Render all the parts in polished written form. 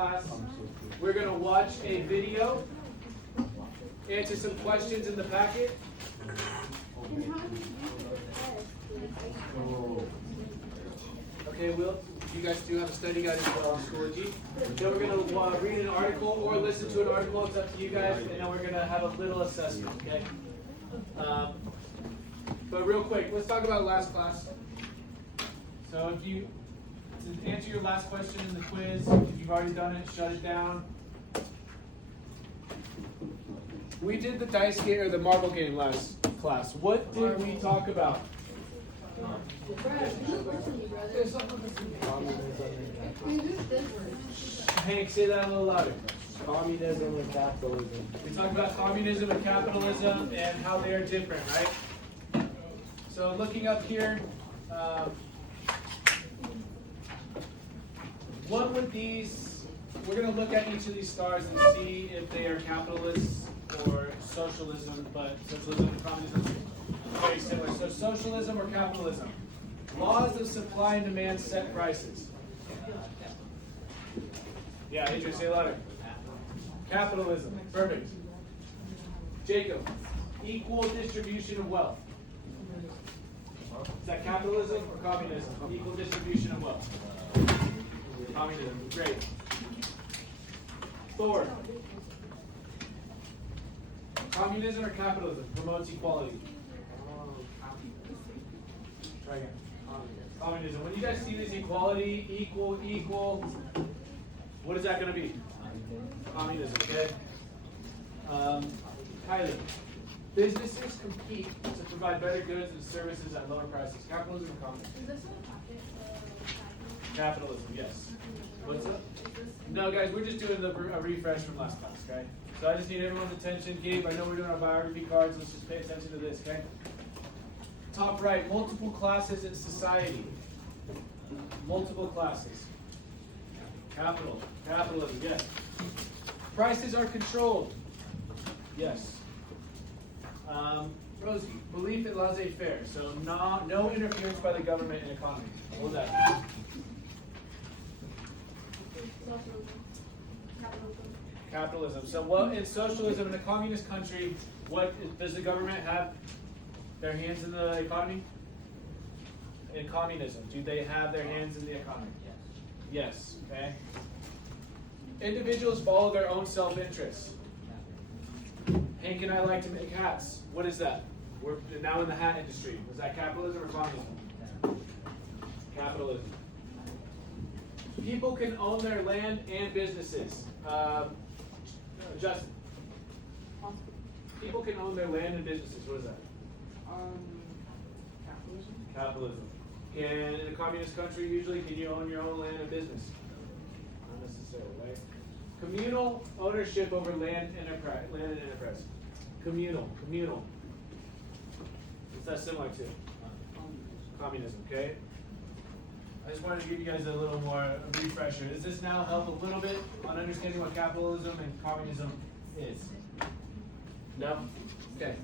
class, we're going to watch a video, answer some questions in the packet. Okay, you guys do have a study guide as well, Schoology. Then we're going to read an article or listen to an article. It's up to you guys. And then we're going to have a little assessment, okay? But real quick, let's talk about last class. So to answer your last question in the quiz, if you've already done it, shut it down. We did the dice game, or the marble game last class. What did we talk about? Hank, say that a little louder. Communism and capitalism. We talked about communism and capitalism and how they are different, right? So looking up here, what would these, we're going to look at each of these stars and see if they are capitalists or socialism, but socialism and communism are very similar. So socialism or capitalism? Laws of supply and demand set prices. Yeah, Adrian, say it louder. Capitalism. Perfect. Jacob, equal distribution of wealth. Is that capitalism or communism? Equal distribution of wealth. Communism. Great. Thor. Communism or capitalism promotes equality. Try again. Communism. When you guys see this equality, equal, what is that going to be? Communism, okay? Kylie. Businesses compete to provide better goods and services at lower prices. Capitalism or communism? Is this on the packet? Capitalism, yes. What's up? No, guys, we're just doing a refresh from last class, okay? So I just need everyone's attention. Gabe, I know we're doing our biography cards. Let's just pay attention to this, okay? Top right, multiple classes in society. Multiple classes. Capitalism, yes. Prices are controlled. Yes. Rosie, belief in laissez-faire. So no interference by the government in economy. What was that? Capitalism. So what in socialism in a communist country, does the government have their hands in the economy? In communism, do they have their hands in the economy? Yes. Okay. Individuals follow their own self-interest. Hank and I like to make hats. What is that? We're now in the hat industry. Was that capitalism or communism? Capitalism. People can own their land and businesses. Justin. People can own their land and businesses. What is that? Capitalism. Capitalism. In a communist country, usually, can you own your own land and business? Not necessarily, right? Communal ownership over land and enterprise. Communal. What's that similar to? Communism, okay? I just wanted to give you guys a little more refresher. Does this now help a little bit on understanding what capitalism and communism is? No? Okay.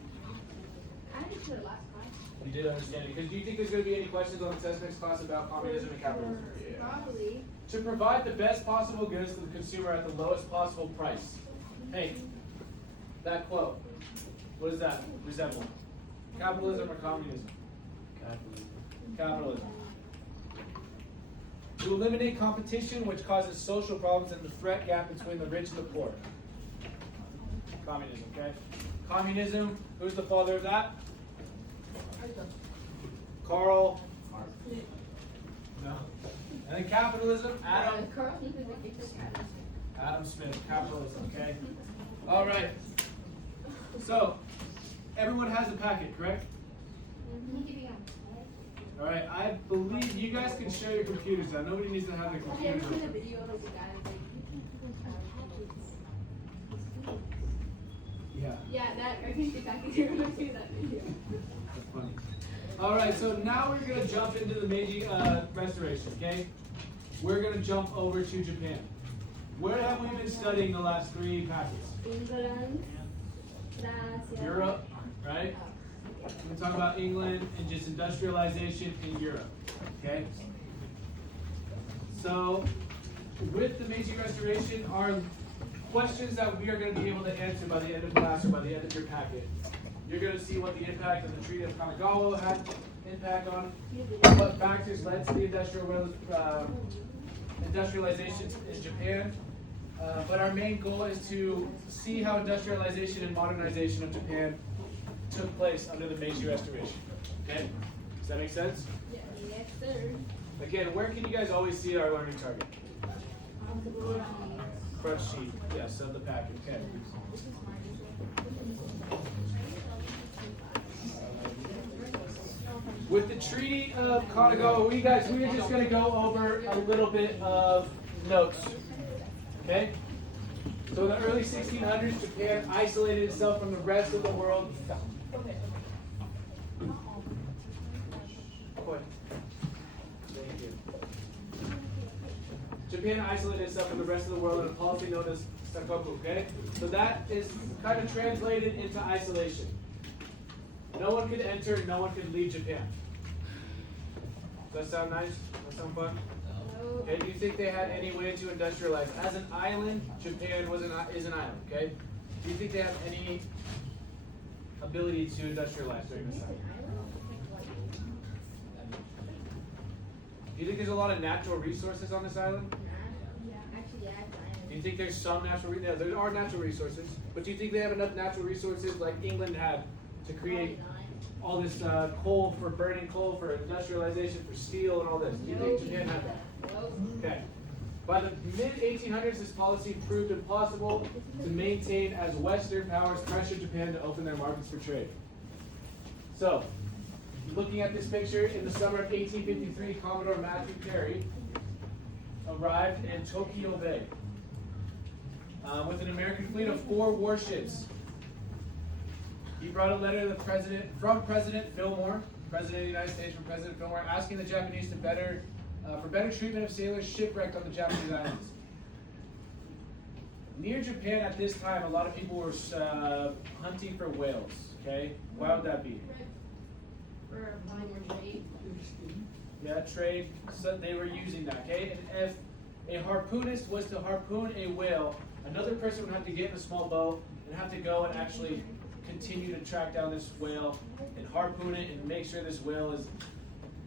I understood it last class. You did understand it. Because do you think there's going to be any questions on the test next class about communism and capitalism? Probably. To provide the best possible goods to the consumer at the lowest possible price. Hey, that quote, what does that resemble? Capitalism or communism? Capitalism. To eliminate competition, which causes social problems and the threat gap between the rich and the poor. Communism, okay? Communism, who's the father of that? Karl. No. And then capitalism, Adam Smith, capitalism, okay? All right. So, everyone has a packet, correct? All right, I believe you guys can share your computers now. Nobody needs to have their computers open. Yeah, that I think the fact that you're gonna do that video. That's funny. All right, so now we're going to jump into the Meiji Restoration, okay? We're going to jump over to Japan. Where have we been studying the last 3 packets? England, France, Europe, right? We're talking about England and just industrialization in Europe, okay? So, with the Meiji Restoration are questions that we are going to be able to answer by the end of class or by the end of your packet. You're going to see what the impact of the Treaty of Kanagawa had impact on, what factors led to the industrialization in Japan. But our main goal is to see how industrialization and modernization of Japan took place under the Meiji Restoration. Okay? Does that make sense? Yes, sir. Again, where can you guys always see our learning target? Front sheet, yes, of the packet. Okay. With the Treaty of Kanagawa, we are just going to go over a little bit of notes. Okay? So in the early 1600s, Japan isolated itself from the rest of the world. Thank you. Japan isolated itself from the rest of the world in a policy known as sakoku, okay? So that is kind of translated into isolation. No one could enter, no one could leave Japan. Does that sound nice? Does that sound fun? Okay, do you think they had any way to industrialize? As an island, Japan is an island, okay? Do you think they have any ability to industrialize during this time? Do you think there's a lot of natural resources on this island? Do you think there's some natural resources? There are natural resources, but do you think they have enough natural resources like England had to create all this coal for burning coal, for industrialization, for steel and all this? Do you think Japan had that? Okay. By the mid-1800s, this policy proved impossible to maintain as Western powers pressured Japan to open their markets for trade. So, looking at this picture, in the summer of 1853, Commodore Matthew Perry arrived in Tokyo Bay with an American fleet of 4 warships. He brought a letter to the President Fillmore, President of the United States, from President Fillmore, asking the Japanese to for better treatment of sailors shipwrecked on the Japanese islands. Near Japan at this time, a lot of people were hunting for whales. Okay, why would that be? For buying more trade. Yeah, trade. So they were using that. Okay, and if a harpoonist was to harpoon a whale, another person would have to get in a small boat and have to go and actually continue to track down this whale and harpoon it and make sure this whale is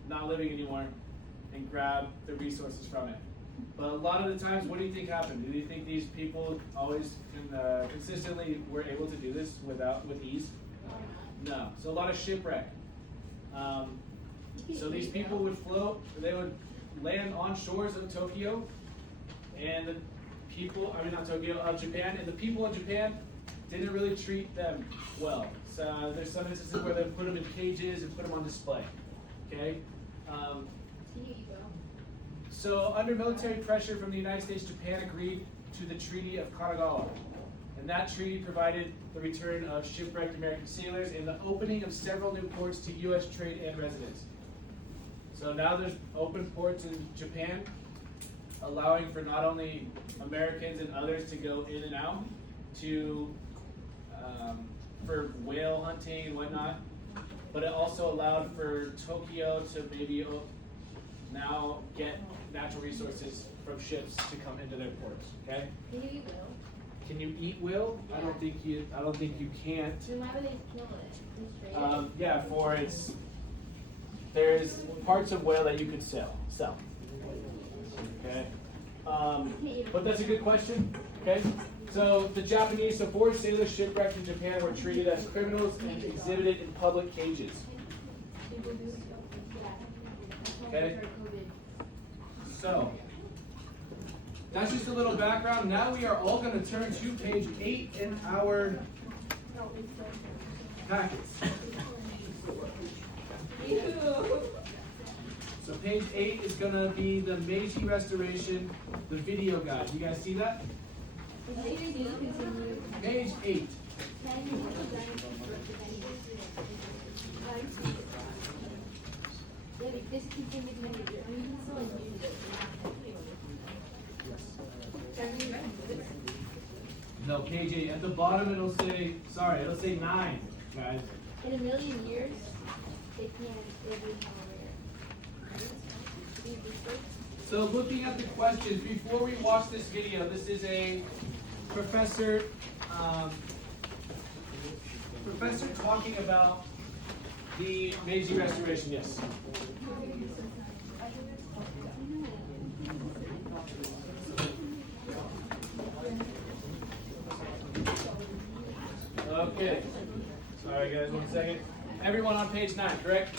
not living anymore and grab the resources from it. But a lot of the times, what do you think happened? Do you think these people always consistently were able to do this with ease? No. So a lot of shipwreck. So these people would float, they would land on shores of Tokyo, and the people, not Tokyo, of Japan, and the people in Japan didn't really treat them well. So there's some instances where they put them in cages and put them on display. Okay? So under military pressure from the United States, Japan agreed to the Treaty of Kanagawa. And that treaty provided the return of shipwrecked American sailors and the opening of several new ports to U.S. trade and residents. So now there's open ports in Japan, allowing for not only Americans and others to go in and out for whale hunting and whatnot, but it also allowed for Tokyo to maybe now get natural resources from ships to come into their ports. Okay? Can you eat whale? Can you eat whale? Yeah. I don't think you can't. Then why would they kill it? There's parts of whale that you could sell. Okay. But that's a good question. Okay. So the Japanese, 4 sailors shipwrecked in Japan were treated as criminals and exhibited in public cages. Okay. So that's just a little background. Now we are all going to turn to page 8 in our packets. So page 8 is going to be the Meiji Restoration, the video guide. You guys see that? Page 8. No, page 8. At the bottom it'll say 9, guys. In a million years, they can't live in So looking at the questions, before we watch this video, this is a professor talking about the Meiji Restoration. Yes. Okay. Sorry guys, 1 second. Everyone on page 9, correct?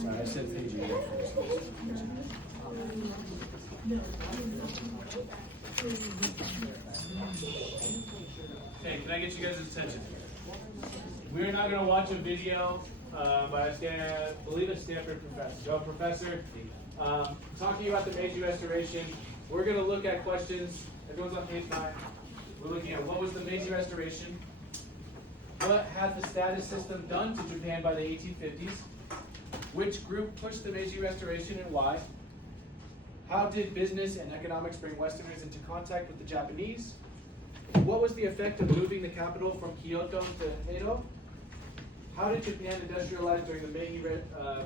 Sorry, I said page 8 first. Okay, can I get you guys' attention? We're not going to watch a video by I believe it's Stanford professor. So professor, talking about the Meiji Restoration, we're going to look at questions. Everyone's on page 9. We're looking at what was the Meiji Restoration? What had the status system done to Japan by the 1850s? Which group pushed the Meiji Restoration and why? How did business and economics bring Westerners into contact with the Japanese? What was the effect of moving the capital from Kyoto to Edo? How did Japan industrialize during the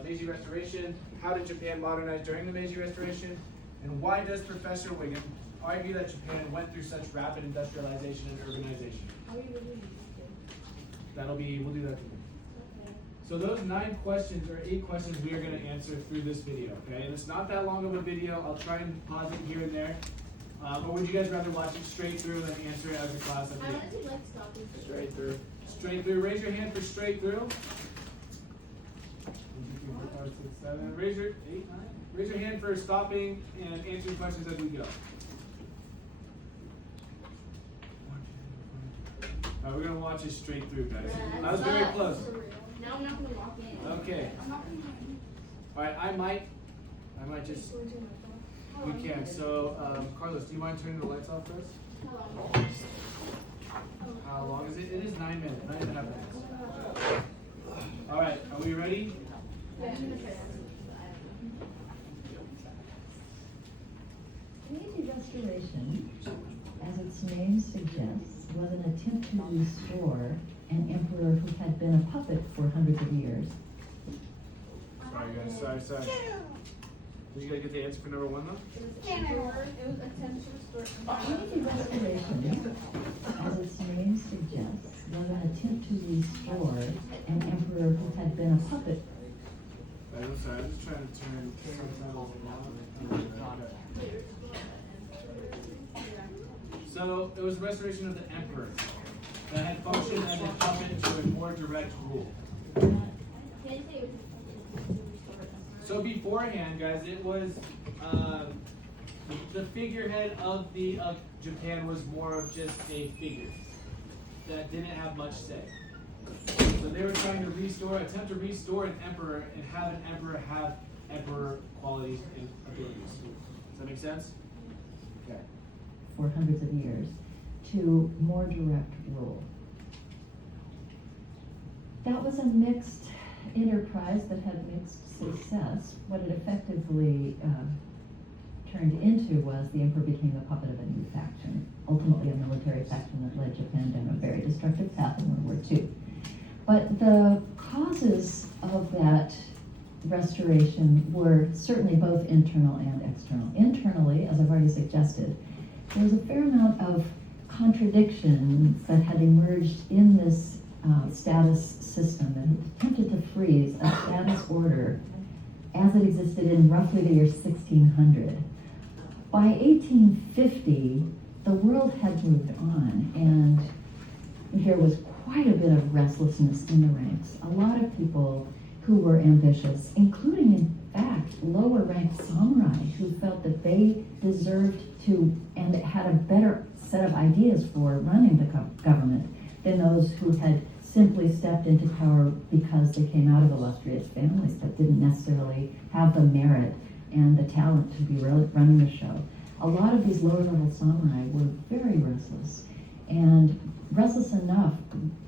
Meiji Restoration? How did Japan modernize during the Meiji Restoration? And why does Professor Wiggin argue that Japan went through such rapid industrialization and urbanization? We'll do that today. So those 9 questions or 8 questions we are going to answer through this video, okay? And it's not that long of a video. I'll try and pause it here and there. Or would you guys rather watch it straight through and then answer it as a class at the end? I like stopping. Straight through. Straight through. Raise your hand for straight through. 5, 6, 7. Raise your 8, 9. Raise your hand for stopping and answering questions as we go. We're gonna watch it straight through, guys. That was very close. Now I'm not gonna walk in. Okay. All right. I might just. We can. So, Carlos, do you mind turning the lights off for us? How long is it? It is 9 minutes. 9.5 minutes. All right. Are we ready? Meiji Restoration, as its name suggests, was an attempt to restore an emperor who had been a puppet for hundreds of years. Sorry, guys. Sorry. Did you guys get the answer for number 1 though? It was attempt to restore. Meiji Restoration, as its name suggests, was an attempt to restore an emperor who had been a puppet. I'm sorry. I'm just trying to turn something on. So it was restoration of the emperor that had functioned as a puppet to a more direct rule. So beforehand, guys, it was the figurehead of Japan was more of just a figure that didn't have much say. So they were trying to attempt to restore an emperor and have an emperor have emperor qualities and abilities. Does that make sense? Okay. For hundreds of years, to more direct rule. That was a mixed enterprise that had mixed success. What it effectively turned into was the emperor became the puppet of a new faction, ultimately a military faction that led Japan down a very destructive path in World War II. But the causes of that restoration were certainly both internal and external. Internally, as I've already suggested, there was a fair amount of contradictions that had emerged in this status system and attempted to freeze a status order as it existed in roughly the year 1600. By 1850, the world had moved on, and there was quite a bit of restlessness in the ranks. A lot of people who were ambitious, including, in fact, lower-ranked samurai who felt that they deserved to and had a better set of ideas for running the government than those who had simply stepped into power because they came out of illustrious families that didn't necessarily have the merit and the talent to be running the show. A lot of these lower-level samurai were very restless, and restless enough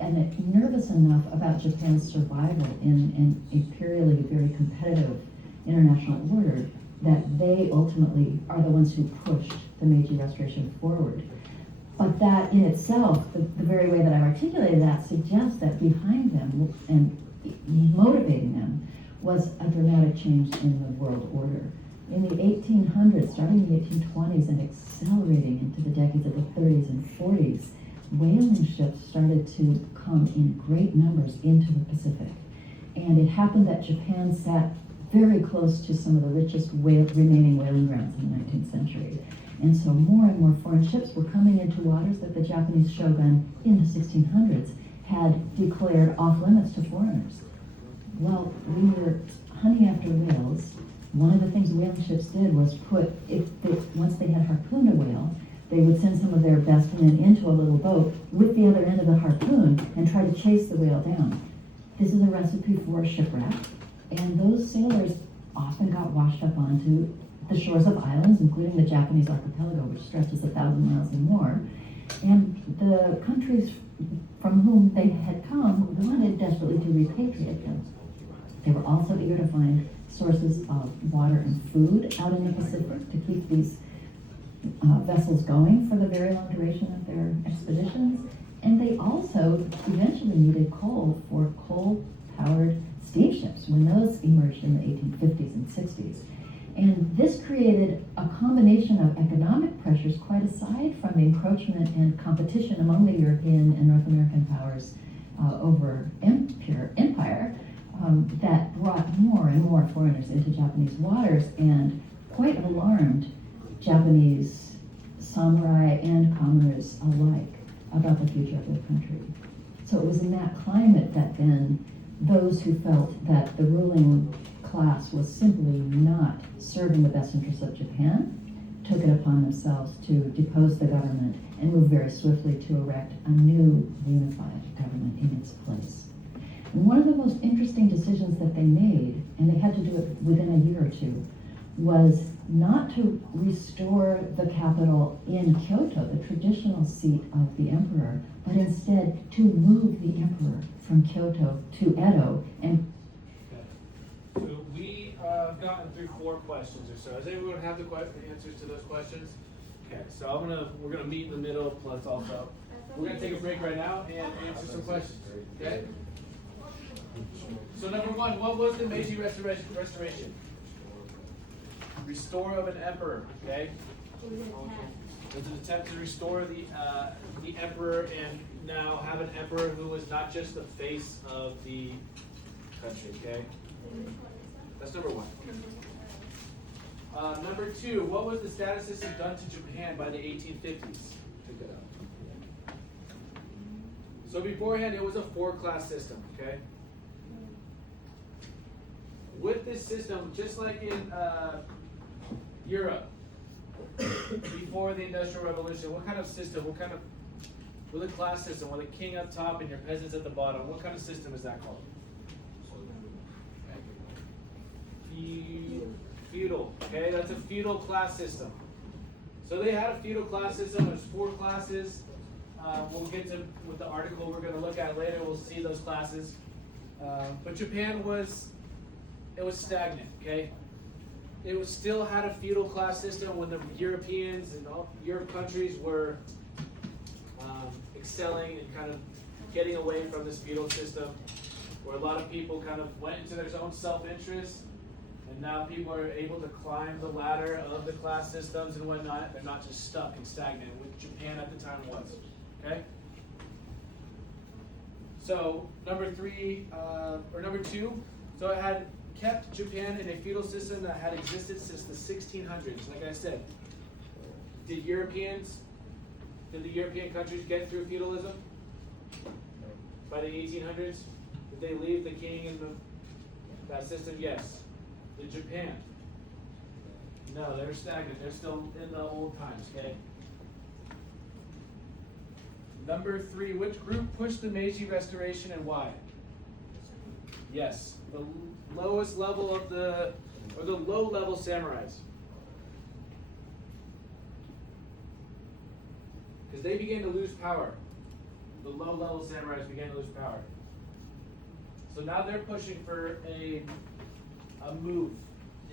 and nervous enough about Japan's survival in an imperially very competitive international order that they ultimately are the ones who pushed the Meiji Restoration forward. But that in itself, the very way that I've articulated that, suggests that behind them and motivating them was a dramatic change in the world order. In the 1800s, starting in the 1820s and accelerating into the decades of the 30s and 40s, whaling ships started to come in great numbers into the Pacific. And it happened that Japan sat very close to some of the richest remaining whaling grounds in the 19th century. And so more and more foreign ships were coming into waters that the Japanese shogun in the 1600s had declared off limits to foreigners. Well, we were hunting after whales. One of the things whaling ships did was once they had harpooned a whale, they would send some of their best men into a little boat with the other end of the harpoon and try to chase the whale down. This is a recipe for shipwreck, and those sailors often got washed up onto the shores of islands, including the Japanese archipelago, which stretches 1,000 miles and more. And the countries from whom they had come wanted desperately to repatriate them. They were also eager to find sources of water and food out in the Pacific to keep these vessels going for the very long duration of their expeditions. And they also eventually needed coal for coal-powered steamships when those emerged in the 1850s and 60s. And this created a combination of economic pressures, quite aside from the encroachment and competition among the European and North American powers over empire, that brought more and more foreigners into Japanese waters and quite alarmed Japanese samurai and commoners alike about the future of their country. So it was in that climate that then those who felt that the ruling class was simply not serving the best interests of Japan took it upon themselves to depose the government and move very swiftly to erect a new unified government in its place. And one of the most interesting decisions that they made, and they had to do it within a year or two, was not to restore the capital in Kyoto, the traditional seat of the emperor, but instead to move the emperor from Kyoto to Edo. And so we have gotten through 4 questions or so. Does everyone have the answers to those questions? Okay, so we're gonna meet in the middle. Plus, also, we're gonna take a break right now and answer some questions. Okay. So number 1, what was the Meiji Restoration? Restore of an emperor. Okay. It was an attempt to restore the emperor and now have an emperor who was not just the face of the country. Okay. That's number 1. Number 2, what was the status system done to Japan by the 1850s? Pick that up. So beforehand, it was a 4-class system. Okay. With this system, just like in Europe, before the Industrial Revolution, what kind of system, with a class system, with a king up top and your peasants at the bottom, what kind of system is that called? Feudal. Okay, that's a feudal class system. So they had a feudal class system. There's 4 classes. We'll get to, with the article we're going to look at later, we'll see those classes. But Japan was stagnant. Okay. It was still had a feudal class system when the Europeans and all Europe countries were excelling and kind of getting away from this feudal system, where a lot of people kind of went into their own self-interest, and now people are able to climb the ladder of the class systems and whatnot. They're not just stuck and stagnant, which Japan at the time was. Okay. So number 2, so it had kept Japan in a feudal system that had existed since the 1600s. Like I said, did the European countries get through feudalism by the 1800s? Did they leave the king in that system? Yes. Did Japan? No, they're stagnant. They're still in the old times. Okay. Number 3, which group pushed the Meiji Restoration and why? Yes, the lowest level of the low-level samurais. Because they began to lose power. The low-level samurais began to lose power. So now they're pushing for a move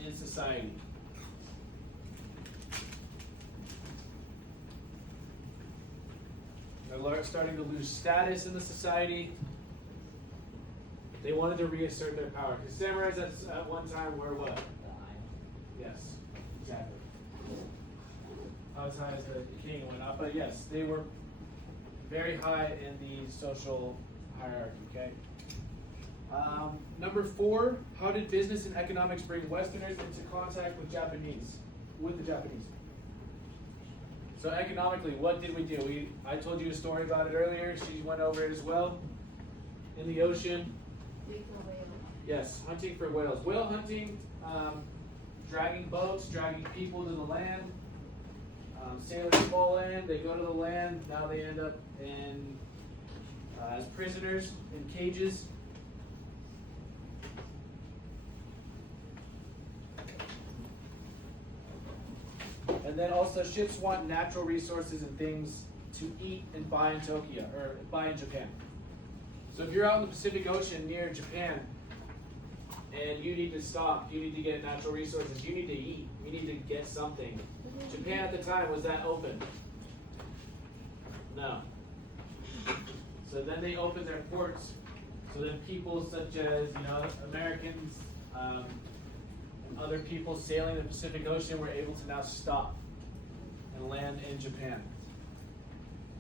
in society. They're starting to lose status in the society. They wanted to reassert their power. Because samurais at one time were what? Yes, exactly. Not as high as the king and whatnot, but yes, they were very high in the social hierarchy, okay? Number 4, how did business and economics bring Westerners into contact with the Japanese? So economically, what did we do? I told you a story about it earlier. She went over it as well. In the ocean. Yes, hunting for whales. Whale hunting, dragging boats, dragging people to the land. Sailors fall in, they go to the land, now they end up in as prisoners in cages. And then also ships want natural resources and things to eat and buy in Tokyo, or buy in Japan. So if you're out in the Pacific Ocean near Japan, and you need to stop, you need to get natural resources, you need to eat, you need to get something. Japan at the time, was that open? No. So then they opened their ports, so then people such as, Americans, and other people sailing the Pacific Ocean were able to now stop and land in Japan.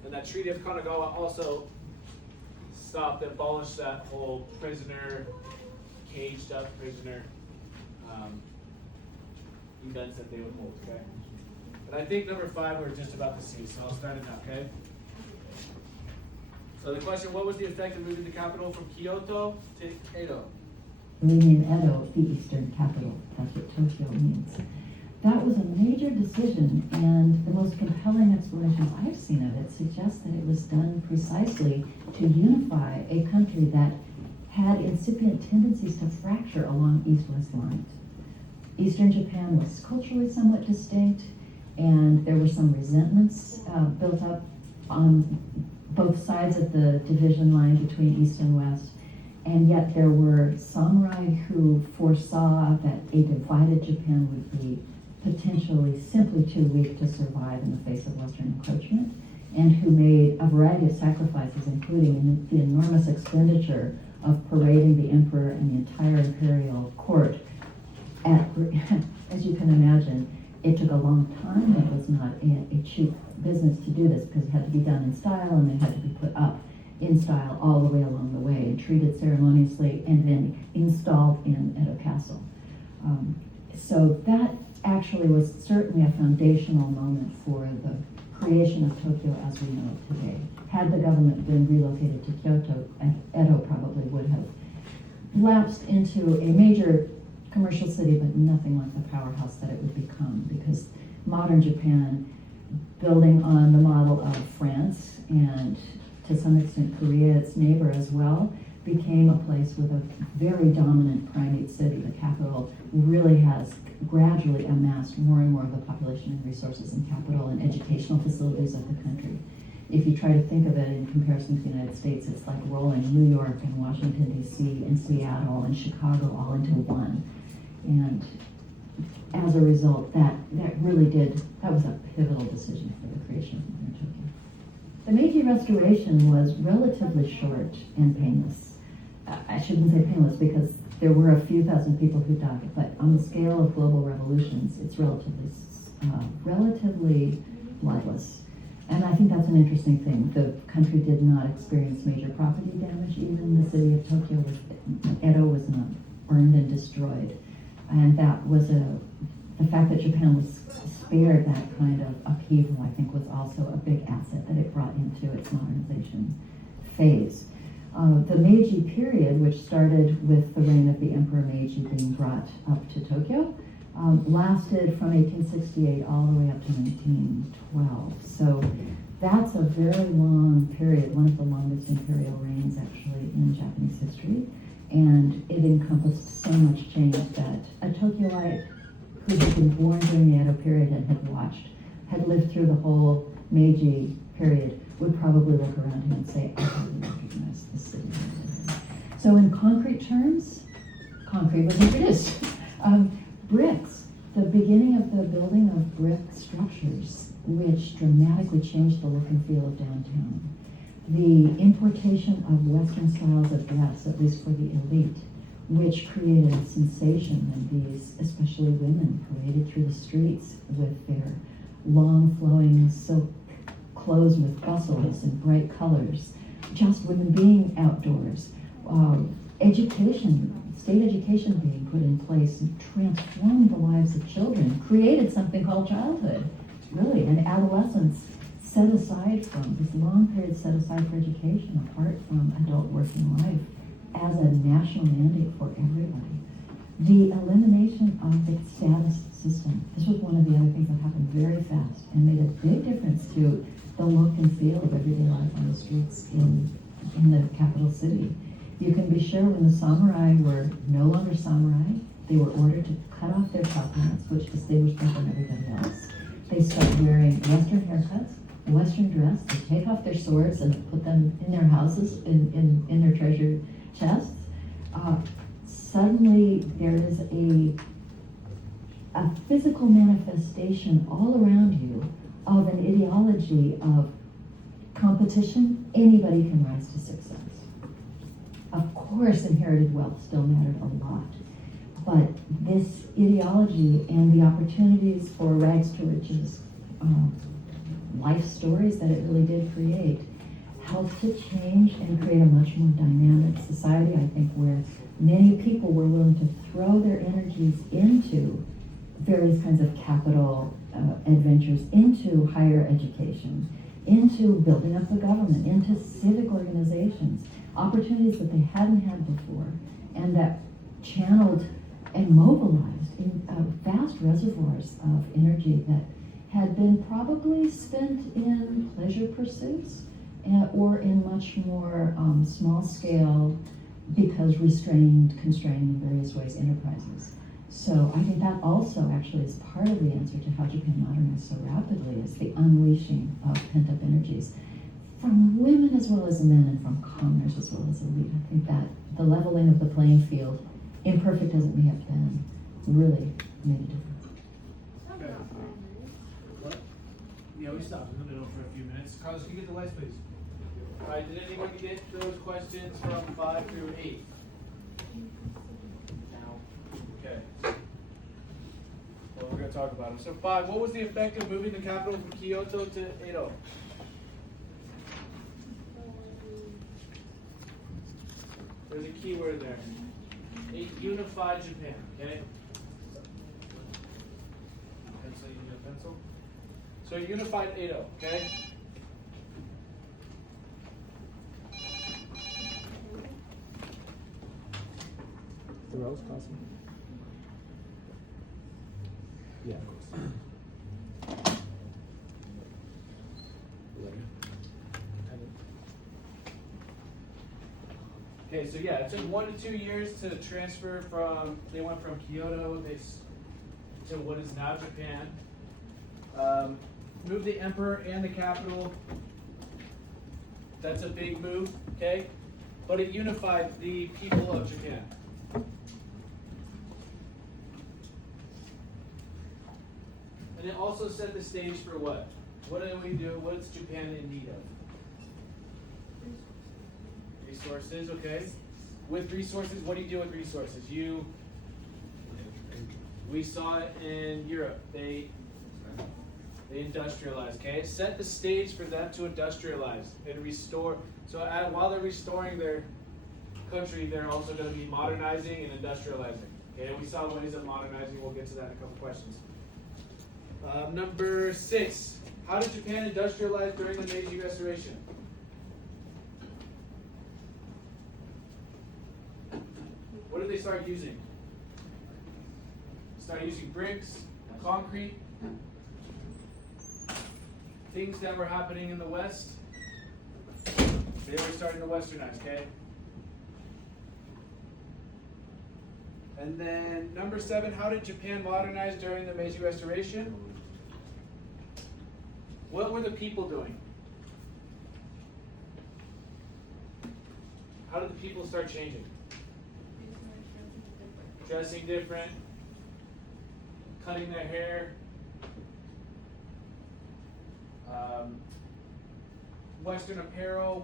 And that Treaty of Kanagawa also stopped, abolished that whole prisoner, caged up prisoner events that they would hold, okay? But I think number 5 we're just about to see, so I'll start it now, okay? So the question, what was the effect of moving the capital from Kyoto to Edo? We mean Edo, the eastern capital. That's what Tokyo means. That was a major decision, and the most compelling explanations I've seen of it suggest that it was done precisely to unify a country that had incipient tendencies to fracture along east-west lines. Eastern Japan was culturally somewhat distinct, and there were some resentments built up on both sides of the division line between east and west. And yet there were samurai who foresaw that a divided Japan would be potentially simply too weak to survive in the face of Western encroachment, and who made a variety of sacrifices, including the enormous expenditure of parading the emperor and the entire imperial court. As you can imagine, it took a long time. It was not a cheap business to do this because it had to be done in style, and they had to be put up in style all the way along the way and treated ceremoniously and then installed in Edo Castle. So that actually was certainly a foundational moment for the creation of Tokyo as we know it today. Had the government been relocated to Kyoto, Edo probably would have lapsed into a major commercial city, but nothing like the powerhouse that it would become, because modern Japan, building on the model of France and to some extent Korea, its neighbor as well, became a place with a very dominant primate city. The capital really has gradually amassed more and more of the population and resources and capital and educational facilities of the country. If you try to think of it in comparison to the United States, it's like rolling New York and Washington, D.C. and Seattle and Chicago all into one. And as a result, that was a pivotal decision for the creation of modern Tokyo. The Meiji Restoration was relatively short and painless. I shouldn't say painless because there were a few thousand people who died, but on the scale of global revolutions, it's relatively bloodless. And I think that's an interesting thing. The country did not experience major property damage. Even the city of Tokyo, Edo, was not burned and destroyed. And that was the fact that Japan was spared that kind of upheaval, I think, was also a big asset that it brought into its modernization phase. The Meiji period, which started with the reign of the Emperor Meiji being brought up to Tokyo, lasted from 1868 all the way up to 1912. So that's a very long period, one of the longest imperial reigns actually in Japanese history. And it encompassed so much change that a Tokyoite who had been born during the Edo period and had lived through the whole Meiji period, would probably look around him and say, I hardly recognize this city. So in concrete terms, concrete was introduced. Bricks, the beginning of the building of brick structures, which dramatically changed the look and feel of downtown. the importation of Western styles of dress, at least for the elite, which created a sensation when these, especially women, paraded through the streets with their long flowing silk clothes with bustles and bright colors, just women being outdoors, education, state education being put in place and transformed the lives of children, created something called childhood, really, and adolescence set aside from, this long period set aside for education, apart from adult working life, as a national mandate for everybody. The elimination of the status system. This was one of the other things that happened very fast and made a big difference to the look and feel of everyday life on the streets in the capital city. You can be sure when the samurai were no longer samurai, they were ordered to cut off their top hats, which distinguished them from everybody else. They started wearing Western haircuts, Western dress, they take off their swords and put them in their houses, in their treasure chests. Suddenly there is a physical manifestation all around you of an ideology of competition. Anybody can rise to success. Of course, inherited wealth still mattered a lot, but this ideology and the opportunities for rags to riches life stories that it really did create helped to change and create a much more dynamic society, I think, where many people were willing to throw their energies into various kinds of capital adventures, into higher education, into building up the government, into civic organizations, opportunities that they hadn't had before, and that channeled and mobilized in vast reservoirs of energy that had been probably spent in pleasure pursuits or in much more small scale, because constrained in various ways, enterprises. So I think that also actually is part of the answer to how Japan modernized so rapidly, is the unleashing of pent-up energies from women as well as men, and from commoners as well as elite. I think that the leveling of the playing field, imperfect as it may have been, really made a difference. Okay. What? Yeah, we stopped in the middle for a few minutes. Carlos, can you get the lights, please? All right, did anyone get those questions from 5 through 8? Okay. Well, we're going to talk about them. So 5, what was the effect of moving the capital from Kyoto to Edo? There's a key word there. It unified Japan, okay? Pencil, you need a pencil? So it unified Edo, okay? The rose crossing? Yeah. Okay, so yeah, it took 1 to 2 years to transfer from, they went from Kyoto to what is now Japan. Moved the emperor and the capital. That's a big move, okay? But it unified the people of Japan. And it also set the stage for what? What do we do? What's Japan in need of? Resources, okay. With resources, what do you do with resources? We saw it in Europe. They industrialized, okay? It set the stage for them to industrialize and restore. So while they're restoring their country, they're also going to be modernizing and industrializing. Okay, we saw ways of modernizing. We'll get to that in a couple questions. Number 6. How did Japan industrialize during the Meiji Restoration? What did they start using? Start using bricks, concrete, things that were happening in the West. They were starting to westernize, okay? And then number 7, how did Japan modernize during the Meiji Restoration? What were the people doing? How did the people start changing? Dressing different, cutting their hair, Western apparel.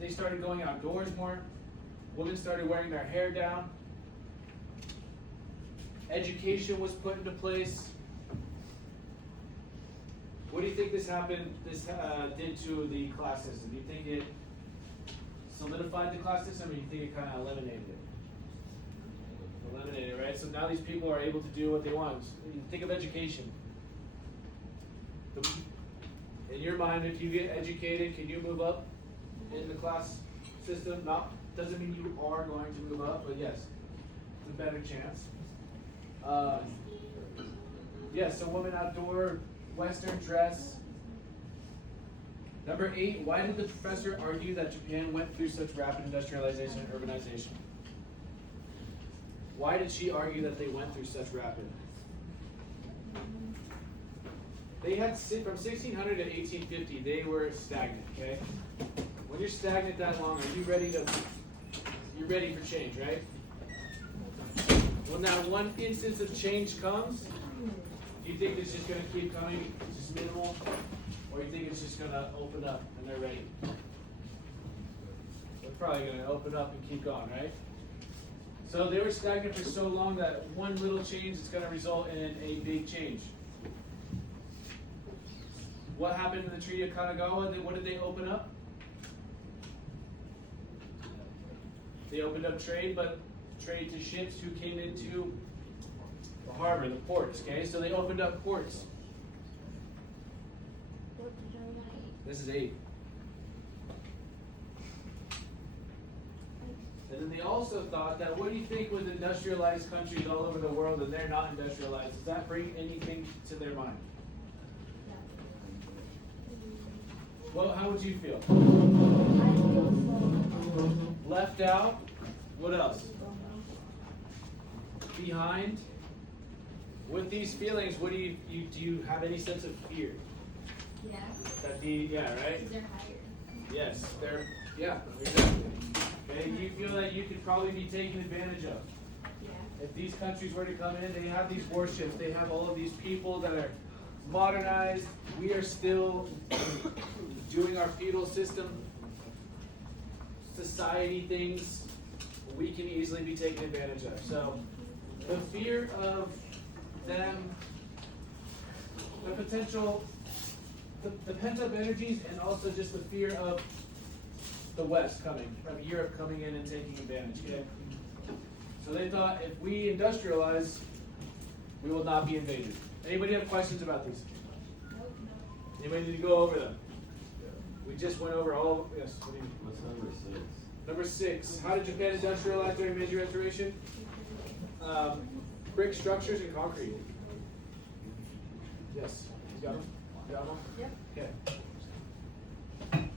They started going outdoors more. Women started wearing their hair down. Education was put into place. What do you think this did to the class system? Do you think it solidified the class system, or do you think it kind of eliminated it? Eliminated, right? So now these people are able to do what they want. Think of education. In your mind, if you get educated, can you move up in the class system? Doesn't mean you are going to move up, but yes, it's a better chance. Yes, so women outdoor, Western dress. Number 8, why did the professor argue that Japan went through such rapid industrialization and urbanization? Why did she argue that they went through such rapid? They had, from 1600 to 1850, they were stagnant, okay? When you're stagnant that long, you're ready for change, right? When that one instance of change comes, do you think it's just going to keep coming, it's just minimal? Or you think it's just going to open up and they're ready? They're probably going to open up and keep going, right? So they were stagnant for so long that one little change is going to result in a big change. What happened in the Treaty of Kanagawa? What did they open up? They opened up trade, but trade to ships who came into the harbor, the ports, okay? So they opened up ports. This is 8. And then they also thought that, what do you think with industrialized countries all over the world and they're not industrialized? Does that bring anything to their mind? Well, how would you feel? Left out. What else? Behind. With these feelings, what do you have any sense of fear? Yeah. Right? Because they're higher. Yes, exactly. Okay, you feel that you could probably be taken advantage of. Yeah. If these countries were to come in, they have these warships, they have all of these people that are modernized. We are still doing our feudal system, society things. We can easily be taken advantage of. So the fear of them, the potential, the pent-up energies, and also just the fear of the West coming, of Europe coming in and taking advantage. Okay? So they thought if we industrialize, we will not be invaded. Anybody have questions about these? Anybody need to go over them? We just went over all. Yes. What do you mean? What's number 6? Number 6. How did Japan industrialize during Meiji Restoration? Brick structures and concrete. Yes. You got them? Got them? Yep. Okay.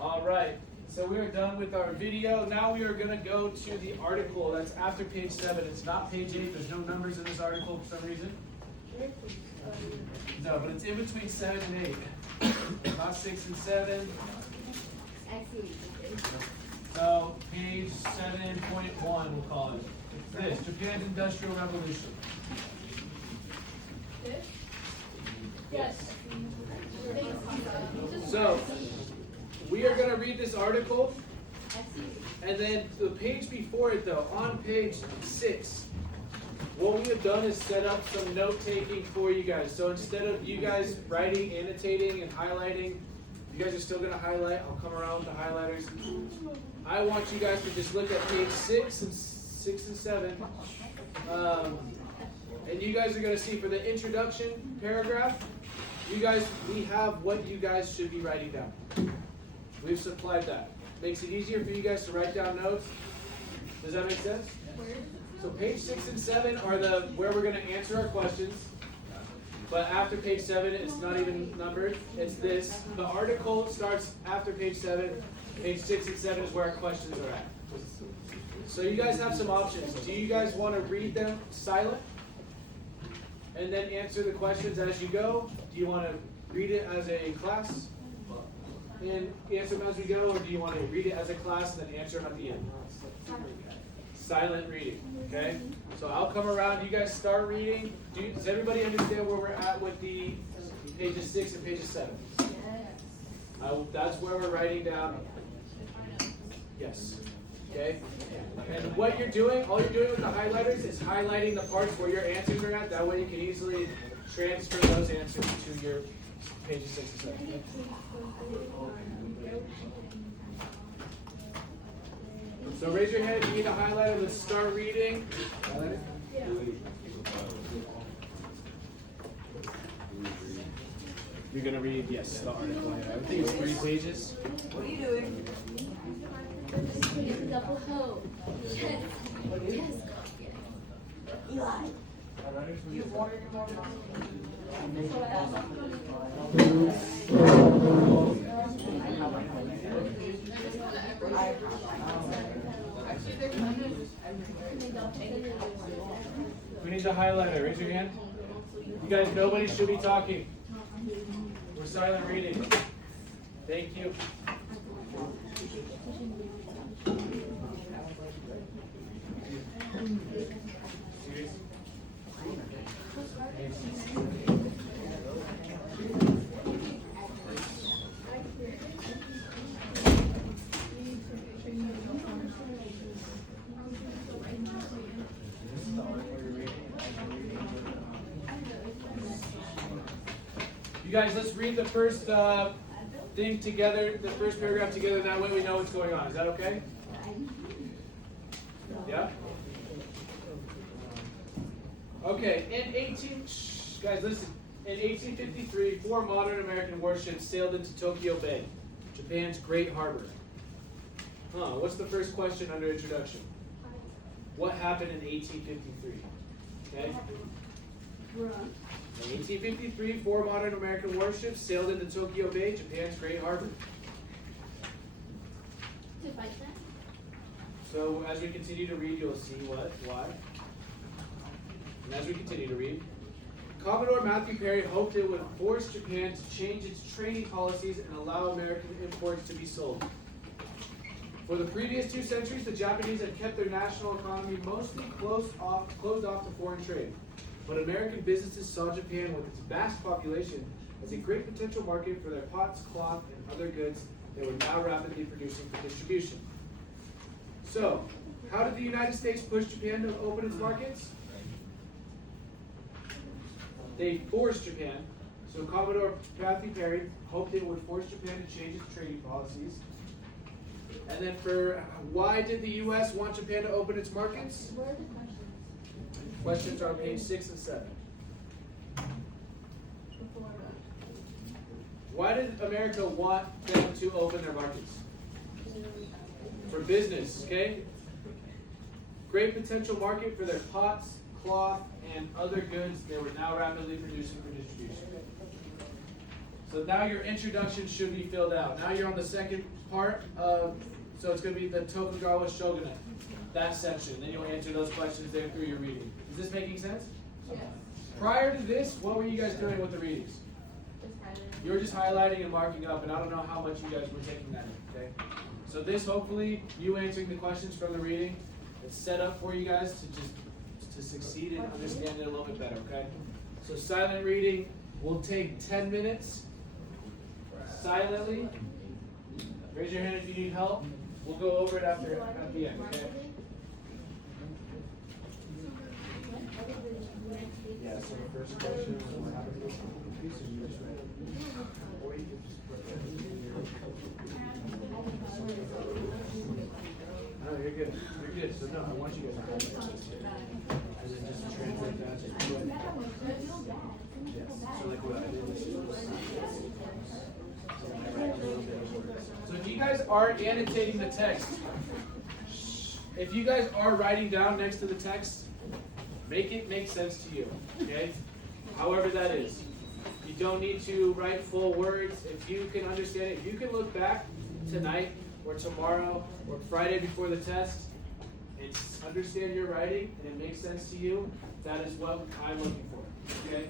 All right. So we are done with our video. Now we are going to go to the article that's after page 7. It's not page 8. There's no numbers in this article for some reason. No, but it's in between 7 and 8. Not 6 and 7. So page 7.1 we'll call it. It's this, Japan's Industrial Revolution. This? Yes. So we are going to read this article, and then the page before it though, on page 6, what we have done is set up some note-taking for you guys. So instead of you guys writing, annotating, and highlighting, you guys are still going to highlight. I'll come around with the highlighters. I want you guys to just look at page 6 and 7. And you guys are going to see for the introduction paragraph, we have what you guys should be writing down. We've supplied that. Makes it easier for you guys to write down notes. Does that make sense? So page 6 and 7 are where we're going to answer our questions. But after page 7, it's not even numbered. It's this. The article starts after page 7. Page 6 and 7 is where our questions are at. So you guys have some options. Do you guys want to read them silent and then answer the questions as you go? Do you want to read it as a class and answer them as we go? Or do you want to read it as a class and then answer them at the end? Silent reading, okay? So I'll come around. You guys start reading. Does everybody understand where we're at with the pages 6 and pages 7? That's where we're writing down. Yes. Okay? And what you're doing, all you're doing with the highlighters is highlighting the parts where your answers are at. That way you can easily transfer those answers to your pages 6 and 7. Okay? So raise your hand if you need a highlighter. Let's start reading. Highlighter? You're going to read, yes, the article. I think it's 3 pages. What are you doing? Double hope. Yes. Yes. Eli. You have water in your water bottle? We need the highlighter. Raise your hand. You guys, nobody should be talking. We're silent reading. Thank you. You guys, let's read the first thing together, the first paragraph together, that way we know what's going on. Is that okay? Yeah? Okay, guys, listen. In 1853, 4 modern American warships sailed into Tokyo Bay, Japan's Great Harbor. What's the first question under introduction? What happened in 1853? Okay? In 1853, 4 modern American warships sailed into Tokyo Bay, Japan's Great Harbor. To fight that? So as we continue to read, you'll see why. And as we continue to read, Commodore Matthew Perry hoped it would force Japan to change its trading policies and allow American imports to be sold. For the previous 2 centuries, the Japanese had kept their national economy mostly closed off to foreign trade. But American businesses saw Japan with its vast population as a great potential market for their pots, cloth, and other goods they were now rapidly producing for distribution. So, how did the United States push Japan to open its markets? They forced Japan. So Commodore Matthew Perry hoped it would force Japan to change its trading policies. And then why did the U.S. want Japan to open its markets? Where are the questions? Questions are on page 6 and 7. Before Why did America want them to open their markets? For business, okay? Great potential market for their pots, cloth, and other goods they were now rapidly producing for distribution. So now your introduction should be filled out. Now you're on the second part of, so it's going to be the Tokugawa Shogunate, that section. Then you'll answer those questions there through your reading. Is this making sense? Yes. Prior to this, what were you guys doing with the readings? Just highlighting. You were just highlighting and marking up, and I don't know how much you guys were taking that in, okay? So this, hopefully, you answering the questions from the reading, it's set up for you guys to succeed and understand it a little bit better, okay? So silent reading will take 10 minutes. Silently. Raise your hand if you need help. We'll go over it at the end, okay? Yeah, so the first question was what happened to the piece, and you just read it. Or you could just put it in your... No, you're good. You're good. So no, I want you guys to highlight this here. And then just translate that to what. Yes. So like what I did is so if you guys are annotating the text, if you guys are writing down next to the text, make it make sense to you, okay? However that is. You don't need to write full words. If you can understand it, if you can look back tonight or tomorrow or Friday before the test and understand your writing and it makes sense to you, that is what I'm looking for, okay?